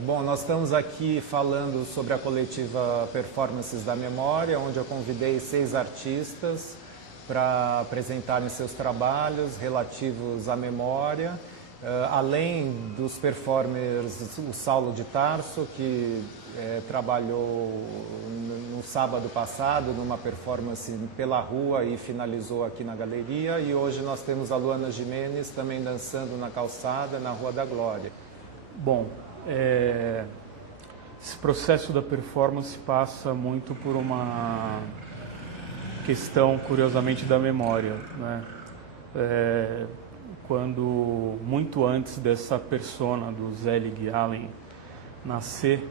Bom, nós estamos aqui falando sobre a coletiva Performances da Memória, onde eu convidei 6 artistas para apresentarem seus trabalhos relativos à memória. Além dos performers, o Saulo de Tarso, que trabalhou no sábado passado numa performance pela rua e finalizou aqui na galeria. E hoje nós temos a Luana Gimenez também dançando na calçada, na Rua da Glória. Bom, esse processo da performance passa muito por uma questão, curiosamente, da memória, né? Quando, muito antes dessa persona do Zelig Allen nascer,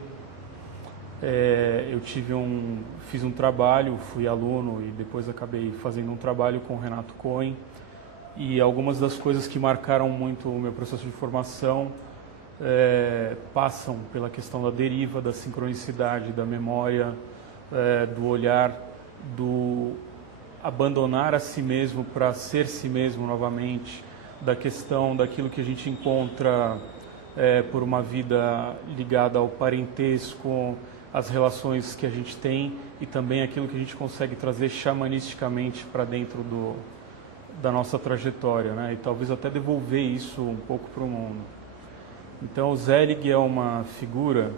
eu fiz um trabalho, fui aluno e depois acabei fazendo um trabalho com o Renato Cohen, e algumas das coisas que marcaram muito o meu processo de formação passam pela questão da deriva, da sincronicidade, da memória, do olhar, do abandonar a si mesmo para ser si mesmo novamente, da questão daquilo que a gente encontra por uma vida ligada ao parentesco, as relações que a gente tem e também aquilo que a gente consegue trazer xamanisticamente para dentro da nossa trajetória, né? E talvez até devolver isso um pouco para o mundo. Então o Zelig é uma figura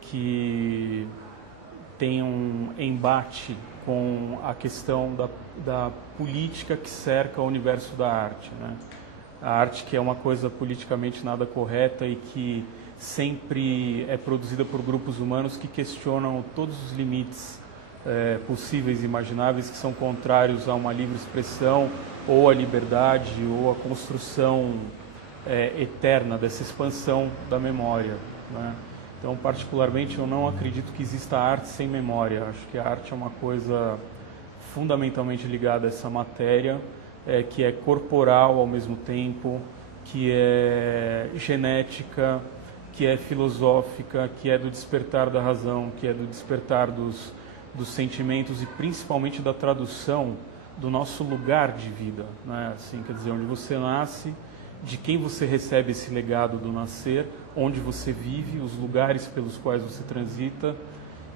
que tem um embate com a questão da política que cerca o universo da arte, né? A arte, que é uma coisa politicamente nada correta e que sempre é produzida por grupos humanos que questionam todos os limites possíveis e imagináveis, que são contrários a uma livre expressão ou à liberdade ou à construção eterna dessa expansão da memória, né? Então, particularmente, eu não acredito que exista arte sem memória. Acho que a arte é uma coisa fundamentalmente ligada a essa matéria, que é corporal ao mesmo tempo, que é genética, que é filosófica, que é do despertar da razão, que é do despertar dos sentimentos e principalmente da tradução do nosso lugar de vida, né? Assim, quer dizer, onde você nasce, de quem você recebe esse legado do nascer, onde você vive, os lugares pelos quais você transita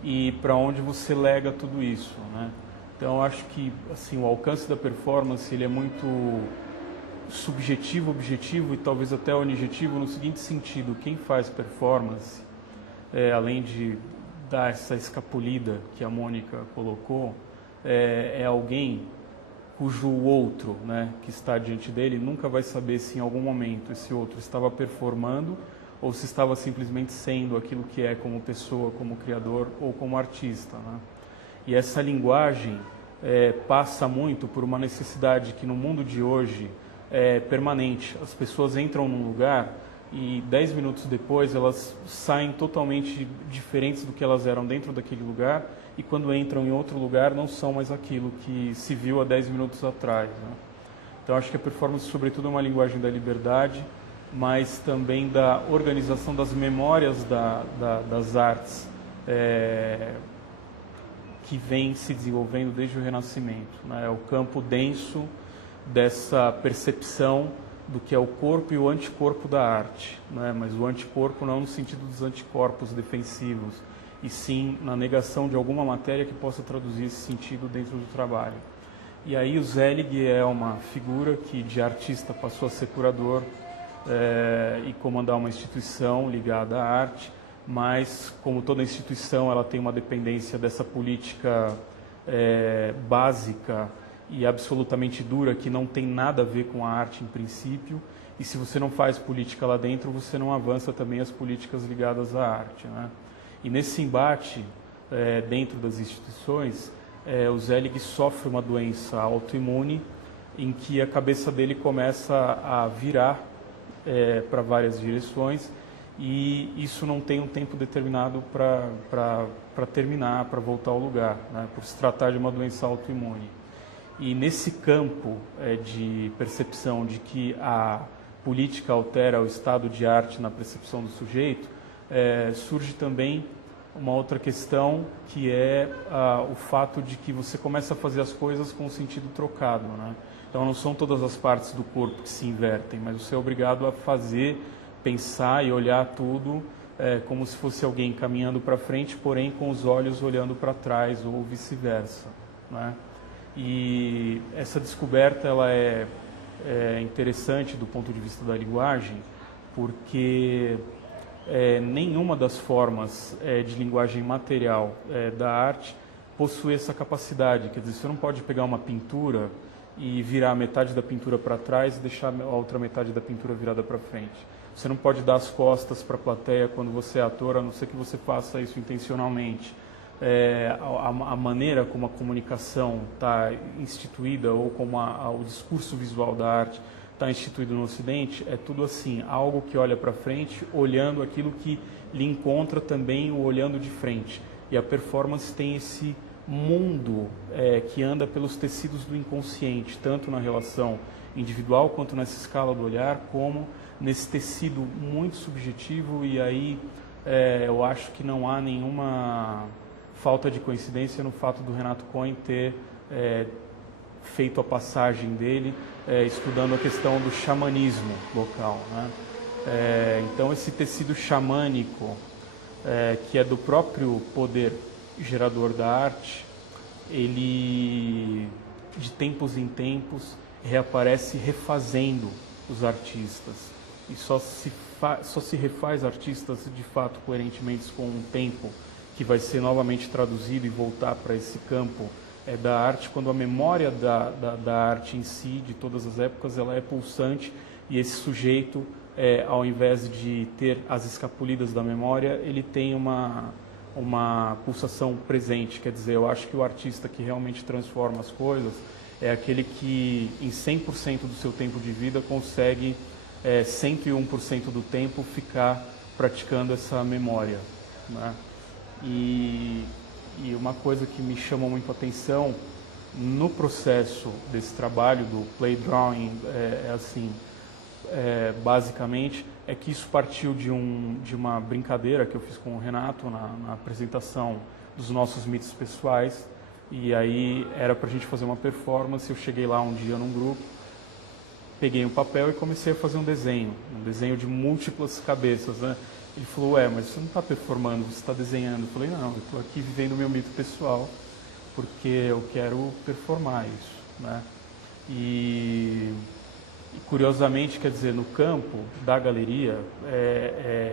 e para onde você lega tudo isso, né? Então, acho que assim, o alcance da performance ele é muito subjetivo, objetivo e talvez até objetivo no seguinte sentido: quem faz performance, além de dar essa escapulida que a Mônica colocou, é alguém cujo outro, né, que está diante dele nunca vai saber se em algum momento esse outro estava performando ou se estava simplesmente sendo aquilo que é como pessoa, como criador ou como artista, né? E essa linguagem passa muito por uma necessidade que no mundo de hoje é permanente. As pessoas entram num lugar e 10 minutos depois elas saem totalmente diferentes do que elas eram dentro daquele lugar, e quando entram em outro lugar não são mais aquilo que se viu há 10 minutos atrás, né? Então acho que a performance sobretudo é uma linguagem da liberdade, mas também da organização das memórias das artes que vem se desenvolvendo desde o Renascimento, né? É o campo denso dessa percepção do que é o corpo e o anticorpo da arte, né? Mas o anticorpo não no sentido dos anticorpos defensivos, e sim na negação de alguma matéria que possa traduzir esse sentido dentro do trabalho. E aí o Zelig é uma figura que de artista passou a ser curador e comandar uma instituição ligada à arte, mas como toda instituição ela tem uma dependência dessa política básica e absolutamente dura, que não tem nada a ver com a arte em princípio, e se você não faz política lá dentro, você não avança também as políticas ligadas à arte, né? E nesse embate dentro das instituições, o Zelig sofre uma doença autoimune em que a cabeça dele começa a virar para várias direções, e isso não tem um tempo determinado para terminar, para voltar ao lugar, né? Por se tratar de uma doença autoimune. E nesse campo de percepção de que a política altera o estado de arte na percepção do sujeito, surge também uma outra questão, que é o fato de que você começa a fazer as coisas com o sentido trocado, né? Então não são todas as partes do corpo que se invertem, mas você é obrigado a fazer, pensar e olhar tudo como se fosse alguém caminhando para frente, porém com os olhos olhando para trás ou vice-versa, né? E essa descoberta ela é interessante do ponto de vista da linguagem, porque nenhuma das formas de linguagem material da arte possui essa capacidade. Quer dizer, você não pode pegar uma pintura e virar metade da pintura para trás e deixar a outra metade da pintura virada para frente. Você não pode dar as costas para a plateia quando você é ator, a não ser que você faça isso intencionalmente. A maneira como a comunicação está instituída, ou como o discurso visual da arte está instituído no Ocidente, é tudo assim, algo que olha para frente, olhando aquilo que lhe encontra também o olhando de frente. E a performance tem esse mundo que anda pelos tecidos do inconsciente, tanto na relação individual quanto nessa escala do olhar, como nesse tecido muito subjetivo. E aí eu acho que não há nenhuma falta de coincidência no fato do Renato Cohen ter feito a passagem dele estudando a questão do xamanismo local, né? Então esse tecido xamânico, que é do próprio poder gerador da arte, ele de tempos em tempos reaparece refazendo os artistas, e só se refaz artistas de fato coerentemente com um tempo que vai ser novamente traduzido e voltar para esse campo da arte, quando a memória da arte em si, de todas as épocas, ela é pulsante, e esse sujeito, ao invés de ter as escapulidas da memória, ele tem uma pulsação presente. Quer dizer, eu acho que o artista que realmente transforma as coisas é aquele que, em 100% do seu tempo de vida, consegue 101% do tempo ficar praticando essa memória, né? E uma coisa que me chama muito a atenção no processo desse trabalho do play drawing basicamente, é que isso partiu de uma brincadeira que eu fiz com o Renato na apresentação dos nossos mitos pessoais. E aí era para a gente fazer uma performance. Eu cheguei lá um dia num grupo, peguei um papel e comecei a fazer um desenho de múltiplas cabeças, né? Ele falou, mas você não está performando, você está desenhando. Eu falei, não, eu estou aqui vivendo o meu mito pessoal, porque eu quero performar isso, né? E curiosamente, quer dizer, no campo da galeria,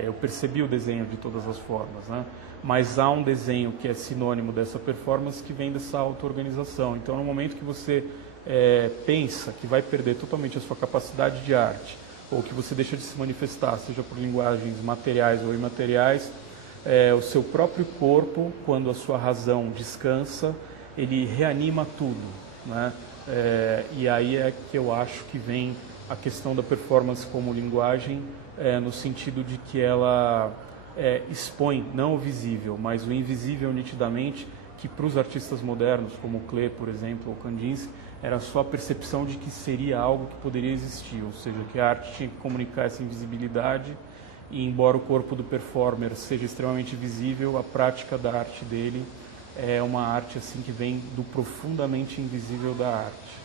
eu percebi o desenho de todas as formas, né? Mas há um desenho que é sinônimo dessa performance, que vem dessa auto-organização. Então, no momento que você pensa que vai perder totalmente a sua capacidade de arte, ou que você deixa de se manifestar, seja por linguagens materiais ou imateriais, o seu próprio corpo, quando a sua razão descansa, ele reanima tudo, né? E aí é que eu acho que vem a questão da performance como linguagem, no sentido de que ela expõe não o visível, mas o invisível nitidamente, que para os artistas modernos, como Klee, por exemplo, ou Kandinsky, era só a percepção de que seria algo que poderia existir, ou seja, que a arte tinha que comunicar essa invisibilidade, e embora o corpo do performer seja extremamente visível, a prática da arte dele é uma arte assim que vem do profundamente invisível da arte.